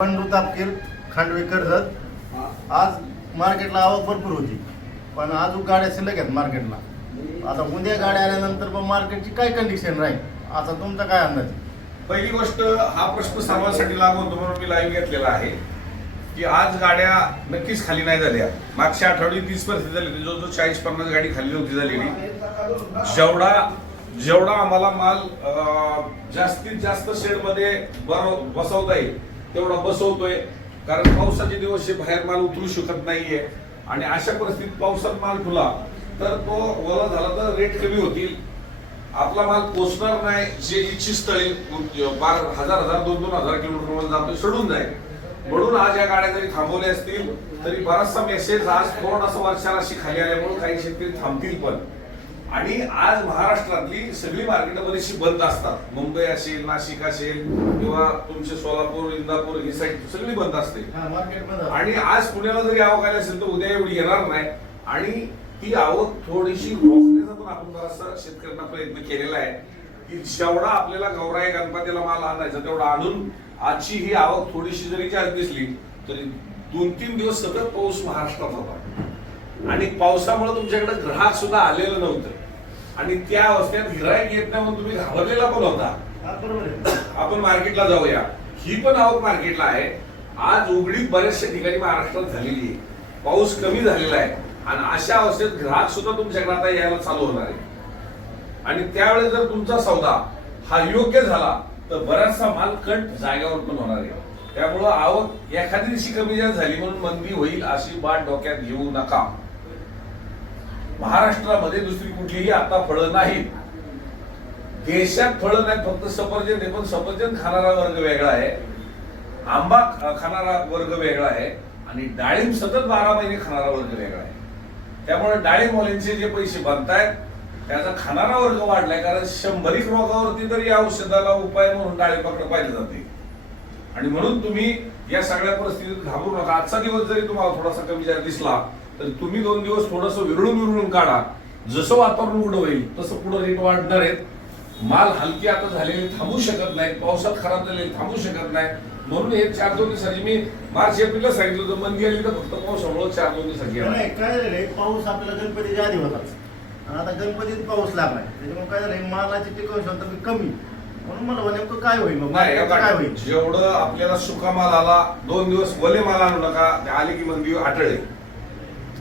पंडू तापकीर खांडवेकर जत आज मार्केटला आवक भरपूर होती. पण अजून गाड्या शिल्लक आहेत मार्केटला. आता उद्या गाड्या आल्यानंतर पण मार्केटची काय कंडिशन राहील? आता तुमचा काय अंदाज? आहे? पहिली गोष्ट हा प्रश्न सर्वांसाठी लागू होतो म्हणून मी लाईव्ह घेतलेला आहे. की आज गाड्या नक्कीच खाली नाही झाल्या. मागच्या आठवडी तीस परिस्थिती झाली होती. जो जो चाळीस पन्नास गाडी खाली नव्हती झालेली. जेवढा जेवढा आम्हाला माल जास्तीत जास्त शेडमध्ये बर बसवता येईल तेवढा बसवतोय. कारण पावसाचे दिवस हे बाहेर माल उतरू शकत नाहीये. आणि अशा परिस्थितीत पावसात माल फुला तर तो ओला झाला तर रेट कमी होतील. आपला माल पोचणार नाही. जे इच्छित स्थळी बारा हजार हजार दोन दोन हजार किलोमीटरवर जातो सोडून जाईल. म्हणून आज या गाड्या जरी थांबवल्या असतील तरी बराचसा मेसेज आज थोडासा वर्षाराशी खाली आल्यामुळे काही शेतकरी थांबतील पण. आणि आज महाराष्ट्रातली सगळी मार्केट बरीचशी बंद असतात. मुंबई असेल नाशिक असेल किंवा तुमचे सोलापूर इंदापूर ही साईड सगळी बंद असते. आणि आज पुण्याला जरी आवक आली असेल तर उद्या एवढी येणार नाही. आणि ती आवक थोडीशी रोखण्याचा पण आपण बराचसा शेतकऱ्यांना प्रयत्न केलेला आहे की जेवढा आपल्याला गौराई गणपतीला माल आणायचा तेवढा आणून आजची ही आवक थोडीशी जरी जास्त दिसली तरी दोन तीन दिवस सतत पाऊस महाराष्ट्रात होता. आणि पावसामुळे तुमच्याकडे ग्राहक सुद्धा आलेलं नव्हतं. आणि त्या अवस्थेत गिराईक येत नाही म्हणून तुम्ही घाबरलेला पण होता. आपण मार्केटला जाऊया. ही पण आवक मार्केटला आहे. आज उघडीत बऱ्याचशा ठिकाणी महाराष्ट्रात झालेली आहे. पाऊस कमी झालेला आहे. आणि अशा अवस्थेत ग्राहक सुद्धा तुमच्याकडे आता यायला चालू होणार आहे. आणि त्यावेळेस जर तुमचा सौदा हा योग्य झाला तर बराचसा माल कट जागेवर पण होणार आहे. त्यामुळं आवक एखादी दिवशी कमी जास्त झाली म्हणून मंदी होईल अशी बाट डोक्यात घेऊ नका. महाराष्ट्रामध्ये दुसरी कुठलीही आता फळं नाहीत. देशात फळं नाहीत फक्त सफरचंद आहे पण सफरचंद खाणारा वर्ग वेगळा आहे. आंबा खाणारा वर्ग वेगळा आहे आणि डाळिंब सतत बारा महिने खाणारा वर्ग वेगळा आहे. त्यामुळे डाळिंबवाल्यांचे जे पैसे बनतायत त्याचा खाणारा वर्ग वाढलाय कारण शंभरीक रोगावरती तर या औषधाला उपाय म्हणून डाळिंबाकडे पाहिले जाते. आणि म्हणून तुम्ही या सगळ्या परिस्थितीत घाबरू नका. आजचा दिवस जरी तुम्हाला थोडासा कमी जास्त दिसला तर तुम्ही दोन दिवस थोडस विरळून विरळून काढा. जसं वातावरण उघड होईल तसं पुढे रेट वाढणार आहेत. माल हलकी आता झालेले थांबू शकत नाही पावसात खराब झालेले थांबू शकत नाही. म्हणून हे चार दोन दिवसाची मी मार्च एप्रिलला सांगितलं होतं मंदी आली तर फक्त पावसामुळे चार दोन दिवसाची. नाही, काय झालंय पाऊस आपल्याला गणपतीच्या आधी होताच आणि आता गणपतीत पाऊस लागलाय. त्याच्यामुळे काय झालंय? मालाची टिकाऊ क्षमता कमी. म्हणून मला नेमकं काय होईल काय होईल? जेवढं आपल्याला सुका माल आला दोन दिवस वले माल आणू नका आले की मंदी आटळे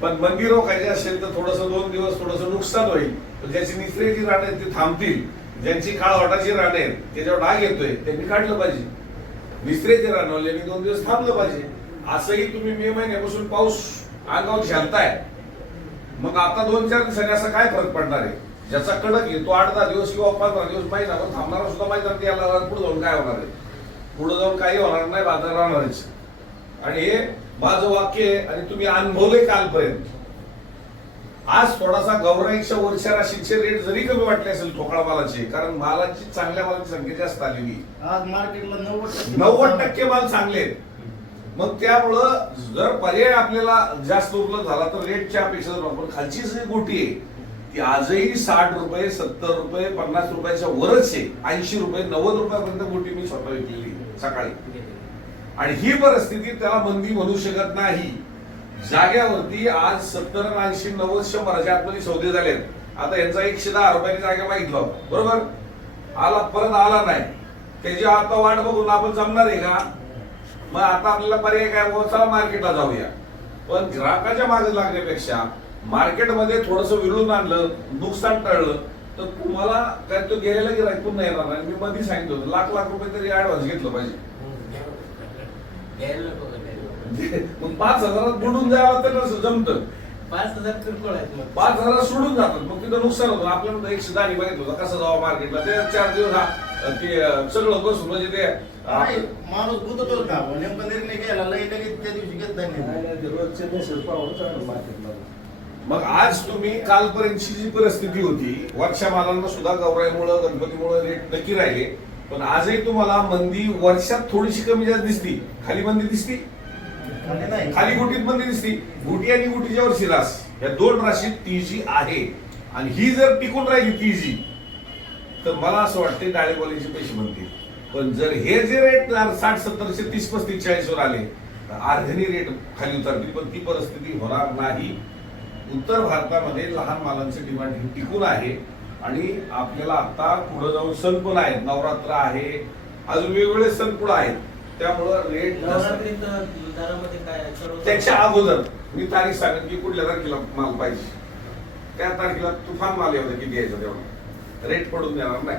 पण मंगी रोग खायचे असेल तर थोडस दोन दिवस थोडस नुकसान होईल. ज्याची निसरेची राण आहेत ती थांबतील. ज्यांची काळ वाटाची राण आहेत त्याच्यावर डाग येतोय त्यांनी काढलं पाहिजे. निसरेचे रानवल्याने दोन दिवस थांबलं पाहिजे. असंही तुम्ही मे महिन्यापासून पाऊस अंगावर झेलताय मग आता दोन चार दिवसांनी असा काय फरक पडणार आहे? ज्याचा कडक येतो आठ दहा दिवस किंवा पंधरा दिवस महिनाभर थांबणारा सुद्धा माहिती नाही याला पुढे जाऊन काय होणार आहे? पुढे जाऊन काही होणार नाही बाजार राहणारच. आणि हे माझं वाक्य आहे आणि तुम्ही अनुभवले कालपर्यंत. आज थोडासा गौराईच्या वरच्या राशीचे रेट जरी कमी वाटले असेल ठोकळा मालाचे कारण मालाची चांगल्या मालाची संख्या जास्त आलेली. आज मार्केटला नव्वद टक्के नव्वद टक्के माल चांगले आहेत. मग त्यामुळं जर पर्याय आपल्याला जास्त उपलब्ध झाला तर रेटच्या अपेक्षा जर आपण खालची जी गोटी आहे ती आजही साठ रुपये सत्तर रुपये पन्नास रुपयाच्या वरच आहे. ऐंशी रुपये नव्वद रुपयापर्यंत गोटी मी स्वतः विकलेली सकाळी. आणि ही परिस्थिती त्याला बंदी म्हणू शकत नाही. जाग्यावरती आज सत्तर ऐंशी नव्वद शंभराच्या आतमध्ये सौदे झालेत आता यांचा एकशे दहा रुपयाची जागा मागितला बरोबर? आला परत आला नाही. त्याची आता वाट बघून आपण जमणार आहे का? मग आता आपल्याला पर्याय काय? चला मार्केटला जाऊया. पण ग्राहकाच्या मागे लागण्यापेक्षा मार्केटमध्ये थोडस विळून आणलं नुकसान टळलं तर तुम्हाला काय तो गेलेला गिरायक पुन्हा येणार नाही. मी मध्ये सांगितलं होतं लाख लाख रुपये तरी ऍडव्हान्स घेतलं पाहिजे. द्यायला नको का द्यायला? मग पाच हजारात बुडून जायला तर नसं जमतं. पाच हजार किरकोळ आहेत मग. पाच हजार सोडून जातात. मग तिथं नुकसान होतं. आपल्याला तर एकशे दहा बघितलं होतं. कसं जावं मार्केटला? ते चार दिवस हा- ते अं, सगळं बसून म्हणजे ते नाही, अं, माणूस गुततो का नेमकं निर्णय घ्यायला लय लगेच त्या दिवशी घेत नाही. रोजचे मेसेज पाहून चालू मार्केटला मग आज तुम्ही कालपर्यंतची जी परिस्थिती होती वर्षा मालांना सुद्धा गौराईमुळं गणपतीमुळं रेट नक्की राहिले. पण आजही तुम्हाला मंदी वर्षात थोडीशी कमी जास्त दिसती. खाली मंदी दिसती? खाली नाही. खाली गुटीत मंदी दिसती. गुटी आणि गुटीच्या वरची रास. या दोन राशीत ती जी आहे. आणि ही जर टिकून राहिली ती जी तर मला असं वाटते डाळीवालीचे पैसे बनतील. पण जर हे जे रेट साठ सत्तरशे तीस पस्तीस चाळीस वर आले तर अर्ध्यानी रेट खाली उतरतील. पण ती परिस्थिती होणार नाही. उत्तर भारतामध्ये लहान मालांचं डिमांड ही टिकून आहे. आणि आपल्याला आता पुढे जाऊन सण पण आहेत. नवरात्र आहे. अजून वेगवेगळे सण पुढे आहेत. त्यामुळं रेट त्याच्या अगोदर मी तारीख सांगेन की कुठल्या तारखेला माल पाहिजे. त्या तारखेला तुफान माल एवढं किती यायचं तेवढं. रेट पडून देणार नाही.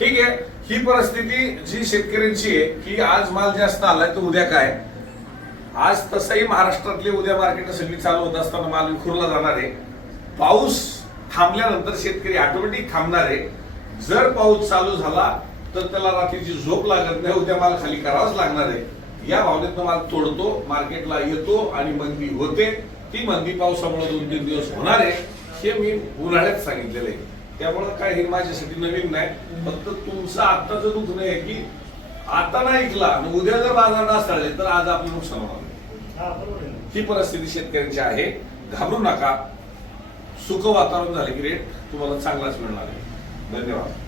ठीक आहे. ही परिस्थिती जी शेतकऱ्यांची आहे की आज माल जास्त आलाय तर उद्या काय? आज तसंही महाराष्ट्रातले उद्या मार्केट सगळी चालू होत असताना माल विखुरला जाणार आहे. पाऊस थांबल्यानंतर शेतकरी ऑटोमॅटिक थांबणार आहे. जर पाऊस चालू झाला तर त्याला रात्रीची झोप लागत नाही उद्या माल खाली करावाच लागणार आहे. या भावनेत माल तोडतो मार्केटला येतो आणि मंदी होते. ती मंदी पावसामुळे दोन तीन दिवस होणार आहे हे मी उन्हाळ्यात सांगितलेलं आहे. त्यामुळे काय हे माझ्यासाठी नवीन नाही. फक्त तुमचं आत्ताचं दुःख नाही की आता नाही ऐकला आणि उद्या जर बाजार ढासळले तर आज आपलं नुकसान होणार हा आहे. ही परिस्थिती शेतकऱ्यांची आहे. घाबरू नका. सुख वातावरण झालं की रेट तुम्हाला चांगलाच मिळणार आहे. धन्यवाद.